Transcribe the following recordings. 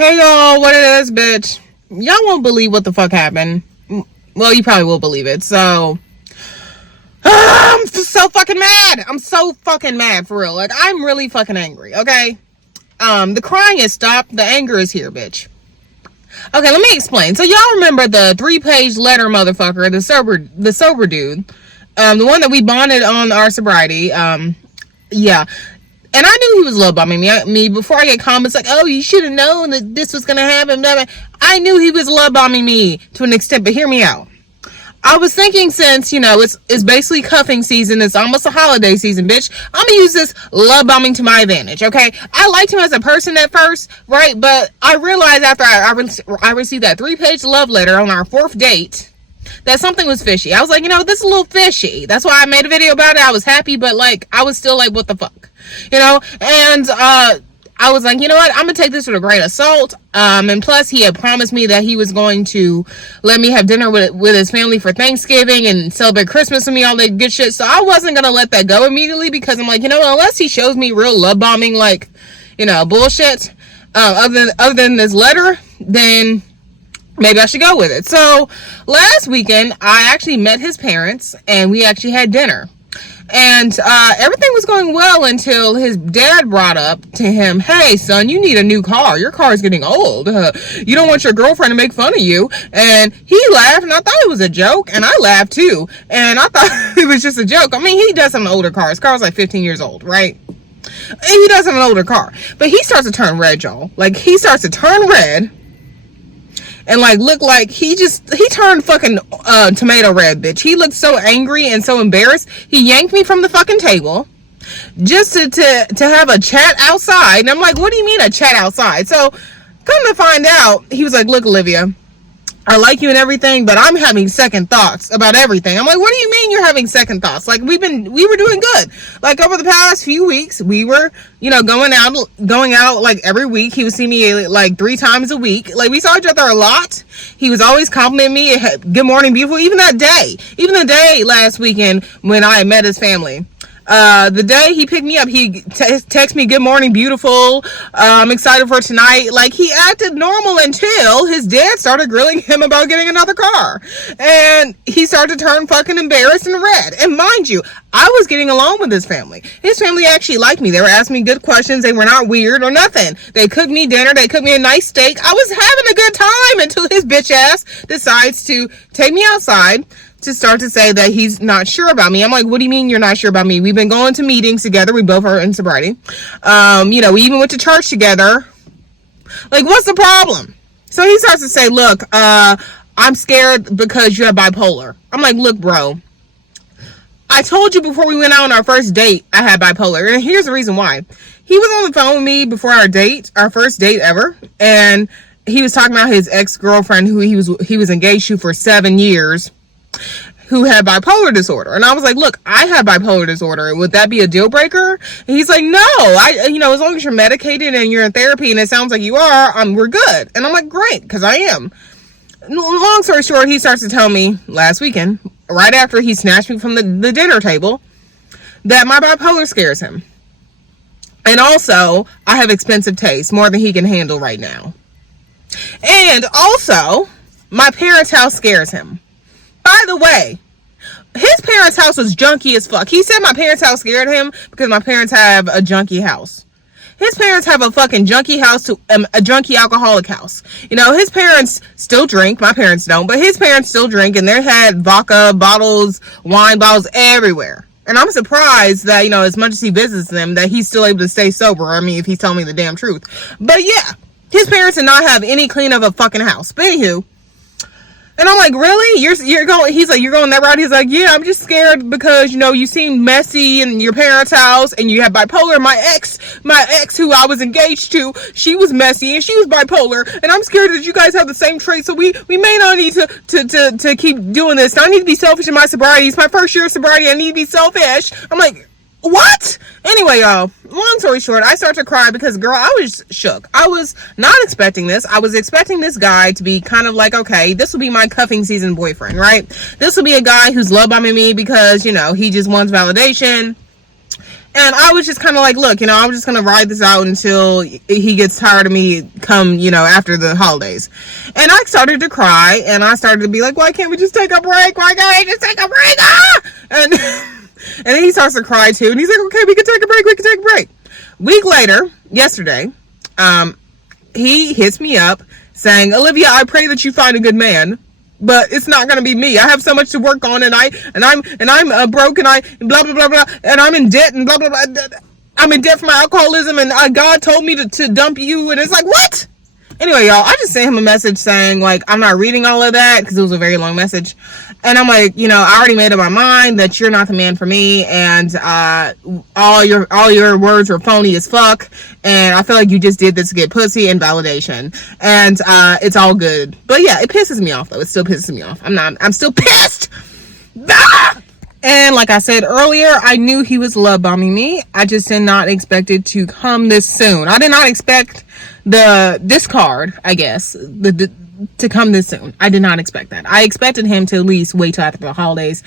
Hey y'all, what it is, bitch. Y'all won't believe what the fuck happened. Well, you probably will believe it. So, I'm so fucking mad. I'm so fucking mad, for real. Like, I'm really fucking angry, okay? The crying is stopped. The anger is here, bitch. Okay, let me explain. So, y'all remember the 3-page letter motherfucker, the sober dude, the one that we bonded on our sobriety, yeah. And I knew he was love bombing me before I get comments like, oh, you should have known that this was going to happen. I knew he was love bombing me to an extent, but hear me out. I was thinking, since, it's basically cuffing season, it's almost a holiday season, bitch, I'm going to use this love bombing to my advantage, okay? I liked him as a person at first, right? But I realized after I received that 3-page love letter on our 4th date that something was fishy. I was like, this is a little fishy. That's why I made a video about it. I was happy, but, I was still like, what the fuck? And I was like, you know what, I'm gonna take this with a grain of salt. And plus, he had promised me that he was going to let me have dinner with his family for Thanksgiving and celebrate Christmas with me, all that good shit. So I wasn't gonna let that go immediately, because I'm like, unless he shows me real love bombing, bullshit, other than this letter, then maybe I should go with it. So last weekend, I actually met his parents and we actually had dinner. And everything was going well until his dad brought up to him, hey, son, you need a new car. Your car is getting old. You don't want your girlfriend to make fun of you. And he laughed, and I thought it was a joke, and I laughed too. And I thought it was just a joke. I mean, he does have an older car. His car was like 15 years old, right? And he does have an older car. But he starts to turn red, y'all. He starts to turn red. And look like he turned fucking tomato red, bitch. He looked so angry and so embarrassed. He yanked me from the fucking table just to have a chat outside. And I'm like, what do you mean a chat outside? So come to find out, he was like, look, Olivia, I like you and everything, but I'm having second thoughts about everything. I'm like, what do you mean you're having second thoughts? We were doing good. Over the past few weeks, we were, going out every week. He would see me 3 times a week. We saw each other a lot. He was always complimenting me. Good morning, beautiful. Even the day last weekend when I met his family. The day he picked me up, he texted me, good morning, beautiful. I'm excited for tonight. He acted normal until his dad started grilling him about getting another car. And he started to turn fucking embarrassed and red. And mind you, I was getting along with his family. His family actually liked me. They were asking me good questions. They were not weird or nothing. They cooked me dinner. They cooked me a nice steak. I was having a good time until his bitch ass decides to take me outside to start to say that he's not sure about me. I'm like, what do you mean you're not sure about me? We've been going to meetings together. We both are in sobriety. We even went to church together. What's the problem? So he starts to say, look, I'm scared because you have bipolar. I'm like, look, bro, I told you before we went out on our first date, I had bipolar. And here's the reason why. He was on the phone with me before our first date ever. And he was talking about his ex-girlfriend who he was engaged to for 7 years, who had bipolar disorder. And I was like, look, I have bipolar disorder. Would that be a deal breaker? And he's like, no, as long as you're medicated and you're in therapy, and it sounds like you are, we're good. And I'm like, great, because I am. Long story short, he starts to tell me last weekend, right after he snatched me from the dinner table, that my bipolar scares him. And also, I have expensive taste, more than he can handle right now. And also, my parents' house scares him. By the way, his parents' house was junky as fuck. He said my parents' house scared him because my parents have a junky house. His parents have a fucking junky house, a junky alcoholic house. His parents still drink. My parents don't, but his parents still drink, and they had vodka bottles, wine bottles everywhere. And I'm surprised that, as much as he visits them, that he's still able to stay sober. I mean, if he's telling me the damn truth. But yeah, his parents did not have any clean of a fucking house. But anywho, and I'm like, really? You're going, he's like, you're going that route? He's like, yeah, I'm just scared because, you seem messy in your parents' house and you have bipolar. My ex who I was engaged to, she was messy and she was bipolar. And I'm scared that you guys have the same traits. So we may not need to keep doing this. I need to be selfish in my sobriety. It's my first year of sobriety. I need to be selfish. I'm like, what? Anyway, y'all, long story short, I start to cry because, girl, I was shook. I was not expecting this. I was expecting this guy to be kind of like, okay, this will be my cuffing season boyfriend, right? This will be a guy who's love bombing me because, he just wants validation. And I was just kind of like, look, I'm just going to ride this out until he gets tired of me come, after the holidays. And I started to cry, and I started to be like, why can't we just take a break? Why can't we just take a break? Ah! And, and then he starts to cry too. And he's like, okay, we can take a break. We can take a break. Week later, yesterday, he hits me up saying, Olivia, I pray that you find a good man. But it's not gonna be me. I have so much to work on, and I'm broke, and I blah blah blah blah, and I'm in debt, and blah blah blah. I'm in debt for my alcoholism, and God told me to dump you, and it's like, what? Anyway, y'all, I just sent him a message saying, like, I'm not reading all of that because it was a very long message. And I'm like, I already made up my mind that you're not the man for me, and all your words were phony as fuck, and I feel like you just did this to get pussy and validation, and it's all good. But yeah, it pisses me off though. It still pisses me off. I'm still pissed. Ah! And like I said earlier, I knew he was love bombing me. I just did not expect it to come this soon. I did not expect the discard, I guess, to come this soon. I did not expect that. I expected him to at least wait till after the holidays,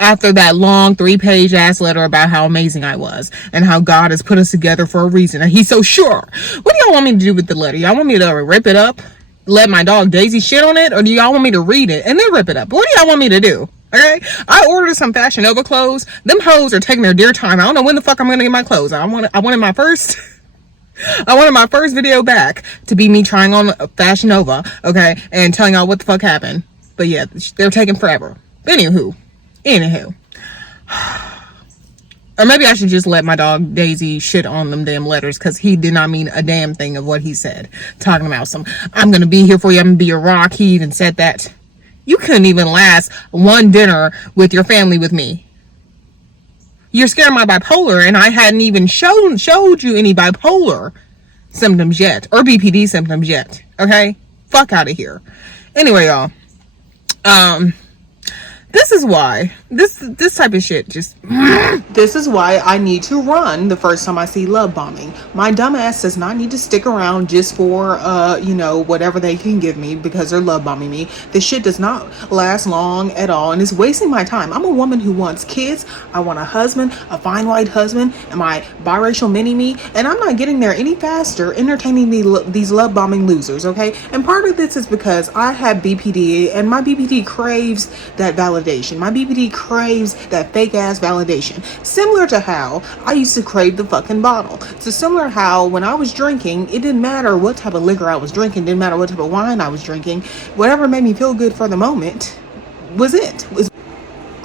after that long 3-page ass letter about how amazing I was and how God has put us together for a reason, and he's so sure. What do y'all want me to do with the letter? Y'all want me to rip it up, let my dog Daisy shit on it, or do y'all want me to read it and then rip it up? What do y'all want me to do? Okay, I ordered some Fashion Nova clothes. Them hoes are taking their dear time. I don't know when the fuck I'm gonna get my clothes. I wanted my first video back to be me trying on Fashion Nova, okay, and telling y'all what the fuck happened. But yeah, they're taking forever. Anywho. Or maybe I should just let my dog Daisy shit on them damn letters, because he did not mean a damn thing of what he said. Talking about I'm gonna be here for you, I'm gonna be your rock. He even said that. You couldn't even last one dinner with your family with me. You're scared of my bipolar, and I hadn't even showed you any bipolar symptoms yet, or BPD symptoms yet. Okay? Fuck out of here. Anyway, y'all. This is why this type of shit just this is why I need to run the first time I see love bombing. My dumbass does not need to stick around just for whatever they can give me because they're love bombing me. This shit does not last long at all, and it's wasting my time. I'm a woman who wants kids. I want a husband, a fine white husband, and my biracial mini-me, and I'm not getting there any faster entertaining these love bombing losers, okay? And part of this is because I have BPD, and my BPD craves that validation. My BPD craves that fake ass validation. Similar to how I used to crave the fucking bottle. So similar how when I was drinking, it didn't matter what type of liquor I was drinking, didn't matter what type of wine I was drinking. Whatever made me feel good for the moment was it.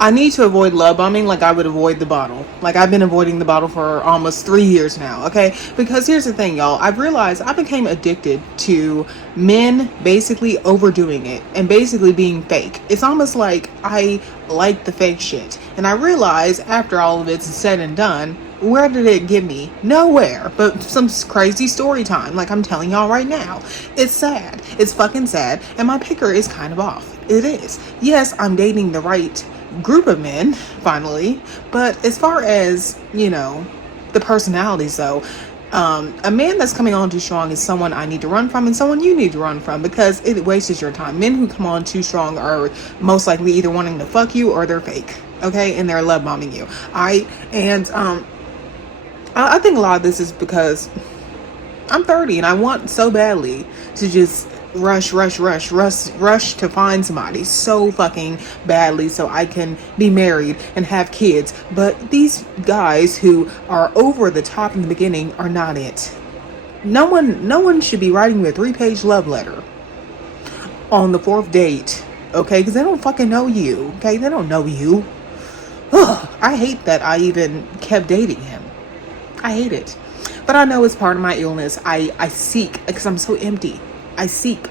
I need to avoid love bombing like I would avoid the bottle. Like I've been avoiding the bottle for almost 3 years now, okay? Because here's the thing, y'all. I've realized I became addicted to men basically overdoing it and basically being fake. It's almost like I like the fake shit. And I realize after all of it's said and done, where did it get me? Nowhere, but some crazy story time like I'm telling y'all right now. It's sad. It's fucking sad. And my picker is kind of off. It is. Yes, I'm dating the right group of men finally, but as far as the personalities though, a man that's coming on too strong is someone I need to run from and someone you need to run from because it wastes your time. Men who come on too strong are most likely either wanting to fuck you or they're fake, okay, and they're love bombing you. I think a lot of this is because I'm 30 and I want so badly to just rush to find somebody so fucking badly so I can be married and have kids. But these guys who are over the top in the beginning are not it. No one should be writing you a 3-page love letter on the 4th date, okay? Because they don't fucking know you, okay? They don't know you. Ugh, I hate that I even kept dating him. I hate it. But I know it's part of my illness. I seek, because I'm so empty, I seek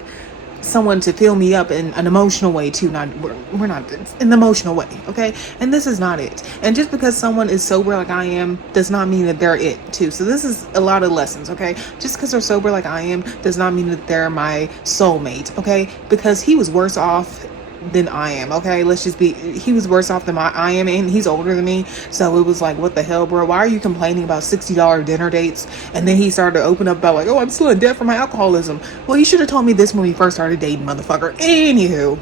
someone to fill me up in an emotional way too. We're not in an emotional way, okay? And this is not it. And just because someone is sober like I am does not mean that they're it too. So this is a lot of lessons, okay? Just because they're sober like I am does not mean that they're my soulmate, okay? Because he was worse off than I am, okay? He was worse off than I am, and he's older than me, so it was like, what the hell, bro? Why are you complaining about $60 dinner dates? And then he started to open up about like, oh, I'm still in debt for my alcoholism. Well, you should have told me this when we first started dating, motherfucker. Anywho,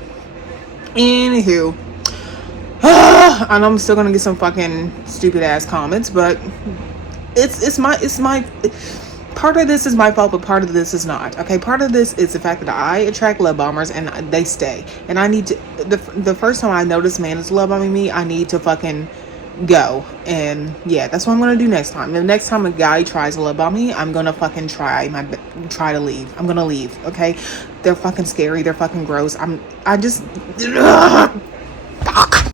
and I'm still gonna get some fucking stupid ass comments, but It's my part of this is my fault, but part of this is not. Okay, part of this is the fact that I attract love bombers and they stay. And I need to, the first time I notice man is love bombing me, I need to fucking go. And yeah, that's what I'm gonna do next time. The next time a guy tries to love bomb me, I'm gonna fucking try to leave. I'm gonna leave. Okay, they're fucking scary. They're fucking gross. I just.